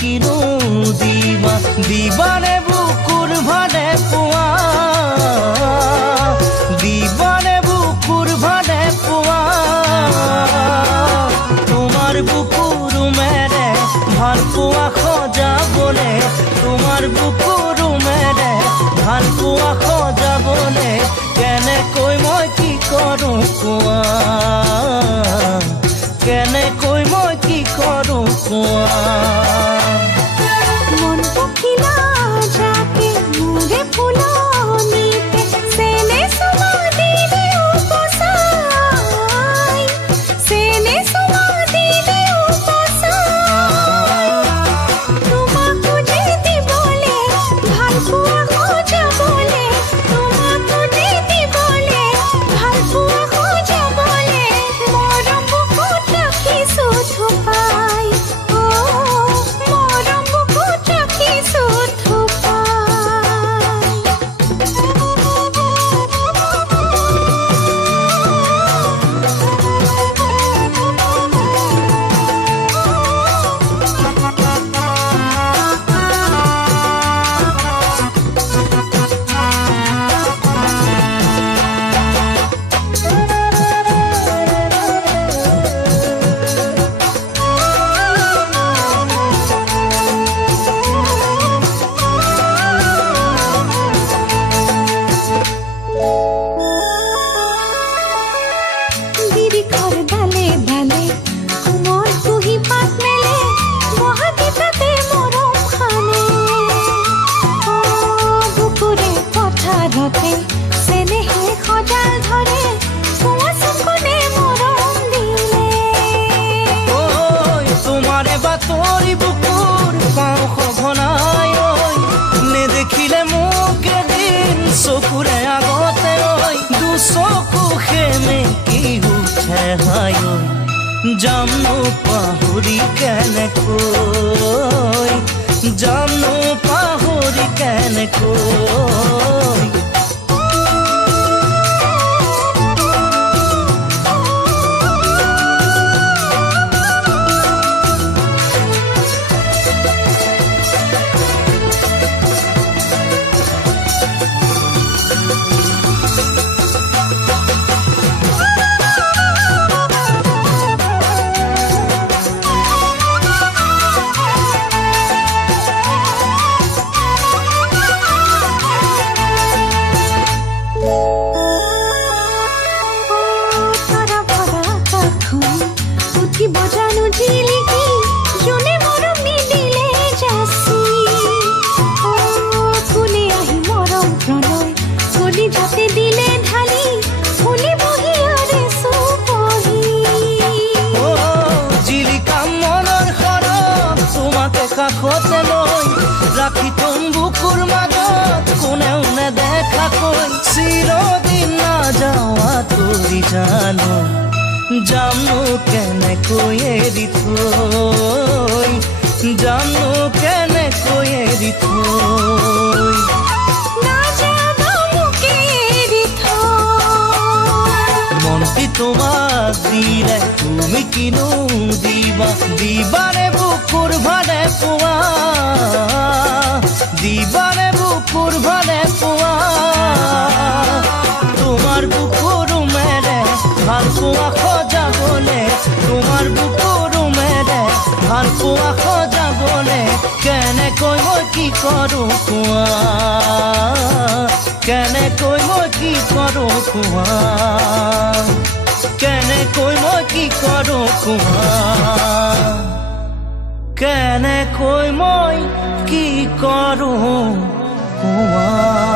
কিনো দিবা দিবানে বুকুৰ ভালে পোৱা দিবানে বুকুৰ ভালে পোৱা তোমাৰ বুকুৰ মেৰে ভাল পোৱা সজাবলে তোমাৰ বুকুৰ মেৰে ভাল পোৱা সজাবলে কেনেকৈ মই কি কৰো কোৱা কেনেকৈ মই কি কৰো কোৱা মন পখিলা যাকে মোৰে ফুলনিতে চেনে চুমা দিলে উপচাই চেনে চুমা দিলে উপচাই তোমাকো যে দিবলে ভাল পোৱা সজাবলে তোমাকো যে দিবলে ভাল পোৱা সজাবলে মৰম বুকুত ৰাখিছো থোপাই মৰম বুকুত ৰাখিছো বিৰিখৰ ডালে ডালে কোমল কুহি পাত মেলে মহাদেৱতে মৰম খানে বুকুৰে পথাৰতে চেনেহে সজাল ধৰে কোৱা চকুনে মৰম দিলে তোমাৰে বাতৰি বুকুৰ পাওঁ সঘনাই নেদেখিলে মোক এদিন চকুৰে আগতে দুচকু সেমেকি উঠে হাই জানো পাহৰি কেনেকৈ জানো পাহৰি কেনেকৈ বজানো জিলিকি জোনে মৰম নিদিলে যাচি ফুলি আহি মৰম প্ৰণয় ফুলি যাতে দিলে ঢালি ফুলি বহি আৰে চুপহি জিলিকা মনৰ সৰগ তোমাকে কাষতে লৈ ৰাখি থম বুকুৰ মাজত কোনেও নেদেখাকৈ চিৰদিন নাযাৱা কৰি জানো জানো কেনেকৈ এৰি থৈ জানো কেনেকৈ এৰি থৈ নাযাবা মোকে এৰি থৈ মনটি তোমাক দিলে তুমি কিনো দিবা দিবানে বুকুৰ ভালে পোৱা দিবানে বুকুৰ ভালে পোৱা তোমাৰ বুকুৰ মেৰে ভাল পোৱা সজাবলে তোমাৰ বুকুৰ মেৰে ভাল পোৱা সজাবলে কেনেকৈ মই কি কৰো কোৱা কেনেকৈ মই কি কৰো কোৱা কেনেকৈ মই কি কৰো কোৱা কেনেকৈ মই কি কৰো কোৱা